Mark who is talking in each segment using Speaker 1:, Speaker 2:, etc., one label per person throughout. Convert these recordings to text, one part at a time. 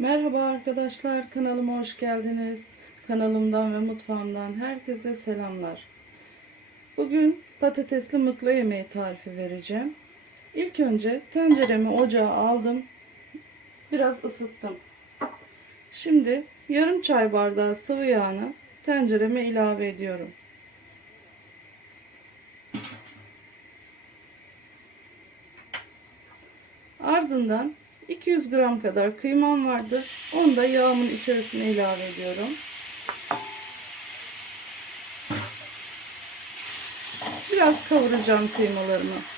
Speaker 1: Merhaba arkadaşlar, kanalıma hoş geldiniz. Kanalımdan ve mutfağımdan herkese selamlar. Bugün patatesli mıkla yemeği tarifi vereceğim. İlk önce tenceremi ocağa aldım. Biraz ısıttım. Şimdi yarım çay bardağı sıvı yağını tencereme ilave ediyorum. Ardından 200 gram kadar kıymam vardı. Onu da yağımın içerisine ilave ediyorum. Biraz kavuracağım kıymalarımı.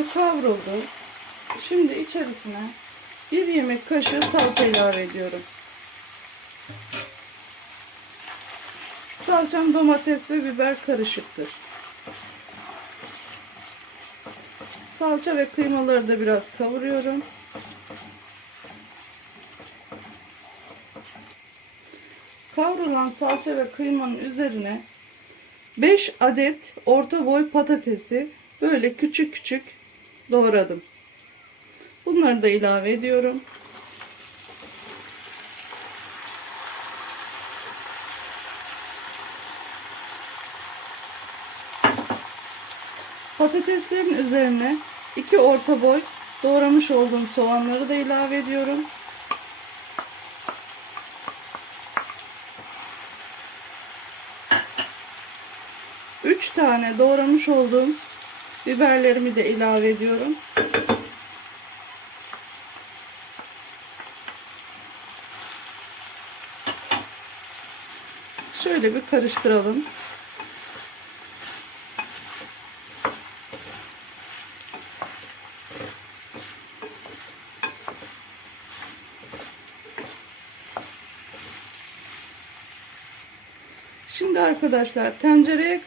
Speaker 1: Kıyma kavruldu. Şimdi içerisine bir yemek kaşığı salça ilave ediyorum. Salçam domates ve biber karışıktır. Salça ve kıymaları da biraz kavuruyorum. Kavrulan salça ve kıymanın üzerine 5 adet orta boy patatesi böyle küçük küçük doğradım. Bunları da ilave ediyorum. Patateslerin üzerine iki orta boy doğramış olduğum soğanları da ilave ediyorum. Üç tane doğramış olduğum biberlerimi de ilave ediyorum. Şöyle bir karıştıralım. Şimdi arkadaşlar tencereye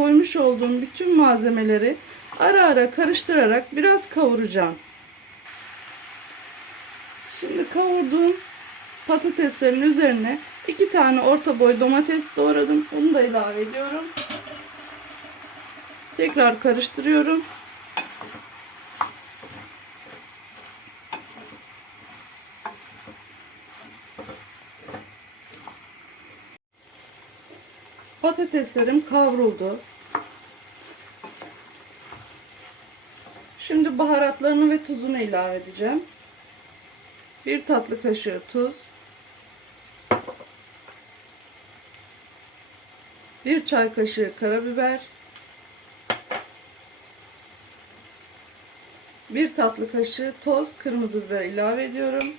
Speaker 1: koymuş olduğum bütün malzemeleri ara ara karıştırarak biraz kavuracağım. Şimdi kavurduğum patateslerin üzerine iki tane orta boy domates doğradım. Bunu da ilave ediyorum. Tekrar karıştırıyorum. Patateslerim kavruldu. Şimdi baharatlarını ve tuzunu ilave edeceğim. Bir tatlı kaşığı tuz. Bir çay kaşığı karabiber. Bir tatlı kaşığı toz kırmızı biber ilave ediyorum.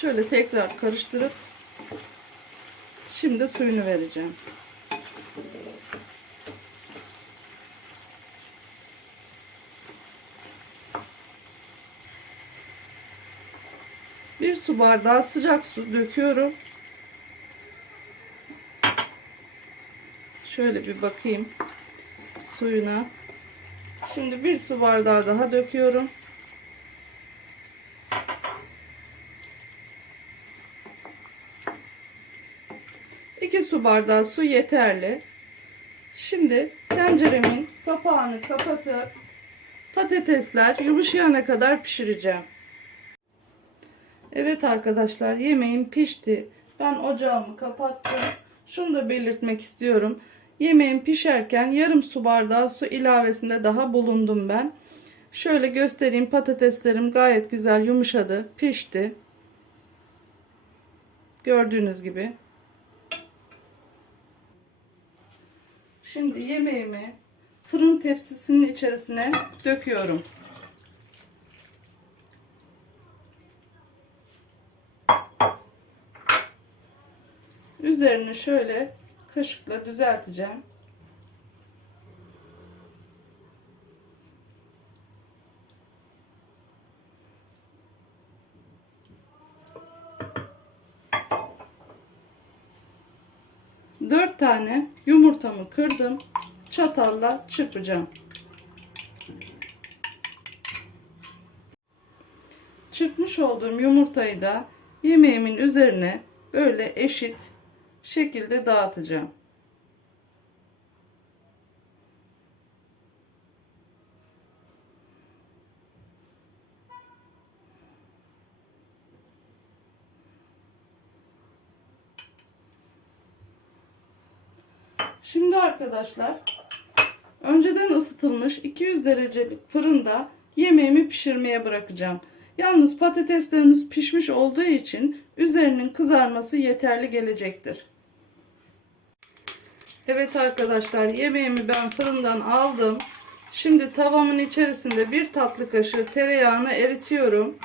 Speaker 1: Şöyle tekrar karıştırıp şimdi suyunu vereceğim. Bir su bardağı sıcak su döküyorum. Şöyle bir bakayım suyuna. Şimdi bir su bardağı daha döküyorum. İki su bardağı su yeterli. Şimdi tenceremin kapağını kapatıp patatesler yumuşayana kadar pişireceğim. Evet arkadaşlar yemeğim pişti. Ben ocağımı kapattım. Şunu da belirtmek istiyorum. Yemeğim pişerken yarım su bardağı su ilavesinde daha bulundum ben. Şöyle göstereyim patateslerim gayet güzel yumuşadı, pişti. Gördüğünüz gibi. Şimdi yemeğimi fırın tepsisinin içerisine döküyorum. Üzerini şöyle kaşıkla düzelteceğim. Dört tane yumurtamı kırdım. Çatalla çırpacağım. çırpmış olduğum yumurtayı da yemeğimin üzerine böyle eşit şekilde dağıtacağım. Şimdi arkadaşlar önceden ısıtılmış 200 derecelik fırında yemeğimi pişirmeye bırakacağım. Yalnız patateslerimiz pişmiş olduğu için üzerinin kızarması yeterli gelecektir. Evet arkadaşlar yemeğimi ben fırından aldım. Şimdi tavamın içerisinde bir tatlı kaşığı tereyağını eritiyorum.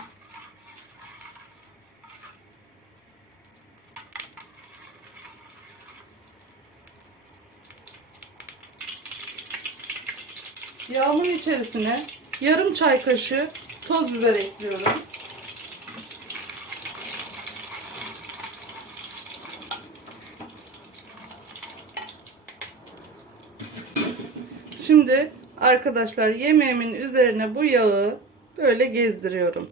Speaker 1: Yağımın içerisine yarım çay kaşığı toz biber ekliyorum. Şimdi arkadaşlar yemeğimin üzerine bu yağı böyle gezdiriyorum.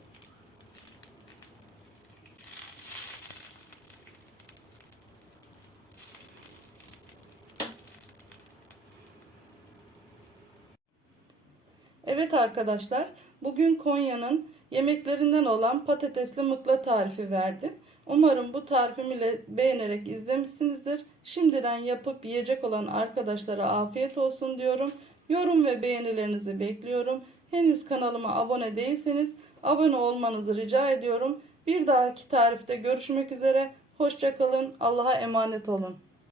Speaker 1: Evet arkadaşlar, bugün Konya'nın yemeklerinden olan patatesli mıkla tarifi verdim. Umarım bu tarifimi beğenerek izlemişsinizdir. Şimdiden yapıp yiyecek olan arkadaşlara afiyet olsun diyorum. Yorum ve beğenilerinizi bekliyorum. Henüz kanalıma abone değilseniz abone olmanızı rica ediyorum. Bir dahaki tarifte görüşmek üzere. Hoşçakalın. Allah'a emanet olun.